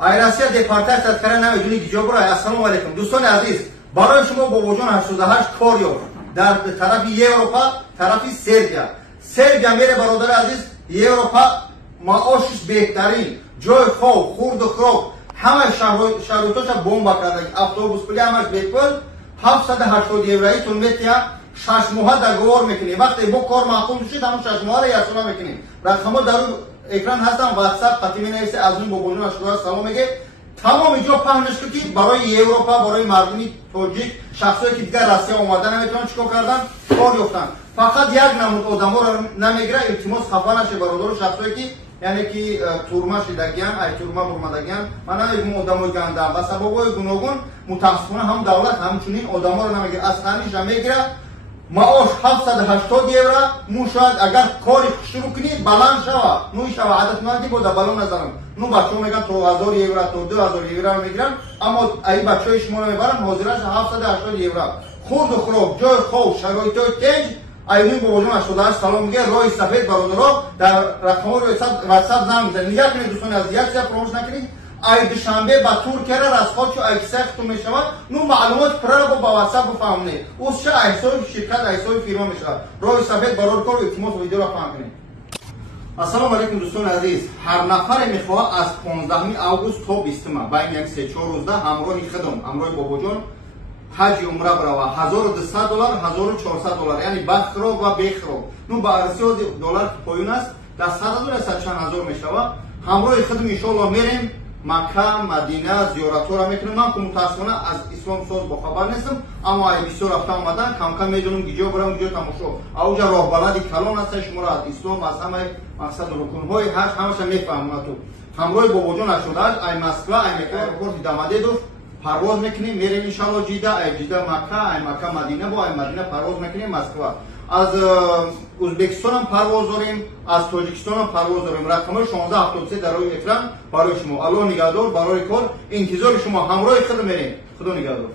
Россия департамент کردن نمیدونی که جبران. السلام علیکم دوستان عزیز، برای شما با وجود 88 کار یافت در طرف اروپا، طرف سربیا میره برادر عزیز. اروپا معاشش بهترین، جای خواب، خورد و خواب، همه شرایطش بمب کرده. اتوبوس پلی همش بیپل 780 یورویی تون میتیا 6 ماه دگوار میکنی. وقتی با کار معقول میشید همون 6 ماه را یاسونا میکنیم. رقم‌ها در اکران هستن، واتساپ خطی مینویسه. از اون با وجود 88 سلام میگه. تمام اینجا پهنش کنید برای اروپا، برای مردمی تاجیک، شخصایی که دیگر روسیه اومدن نمیتونن چیکار کردن؟ کار یافتن. فقط یک نمود آدما رو نمیگیره. التماس خفا نشه برادر، شخصایی که یعنی که تورما شدگیان، ای تورما برمدگیان، من نمیگم آدمای گنده و سببای گوناگون متاسفانه هم دولت همچنین آدما رو نمیگیره. از خانیش میگیره. معاش 780 یورو. مو شاید اگر کاری شروع کنید بلند شوه، نو شوه عادت مندی بود بالون نزنم. نو بچه‌ها میگن تو 1000 یورو تو 2000 یورو میگیرن، اما ای بچه‌های شما رو میبرن حاضرش 780 یورو. خورد و خوراک، جای خواب، شرایطای تنج. ایونی با وجود 88 سلام میگه. راه سفید برادرها در رقم‌ها رو واتساپ زنگ میزنید. نگاه کنید دوستان از یک سر فراموش نکنید. ای دوشنبه با تور کرده رسخات چو اکسخت میشود. نو معلومات پرا با واتساپ بفهمید. اوس چه احسای شرکت احسای فیرما میشود. راه سفید برادر کار التماس ویدیو را فهم کنید. السلام علیکم دوستان عزیز. هر نفر میخواد از 15 اوگوست تا 20 بین 3-4 روز همراه خدم، همراه بابا جان حج عمره برای $1200 $1400 یعنی بخرو و بخرو. نو با ارسی دلار پایون است. $100 چند هزار میشود. همراه خدم ان شاء الله میریم مکه، مدینه زیارت را میکنم. من که متاسفانه از اسلام ساز با خبر نیستم، اما ای بسیار رفته آمدن کم کم میدونم گیجا برم اونجا تماشا. اوجا راه بلد کلان هست شما را از اسلام از همه مقصد رکن های حج همش میفهمونه. تو همراه بابا جان شده ای مسکو ای مکه ایرپورت داماده دو پرواز میکنیم میریم ان شاء الله جده، ای جده مکه، ای مکه مدینه با ای مدینه پرواز میکنیم مسکو. از ازبکستان هم پرواز داریم، از تاجیکستان هم پرواز داریم. رقم 1673 در روی اکران برای شما. الله نگهدار. برای کار انتظار شما همراه خود میریم. خدا نگهدار.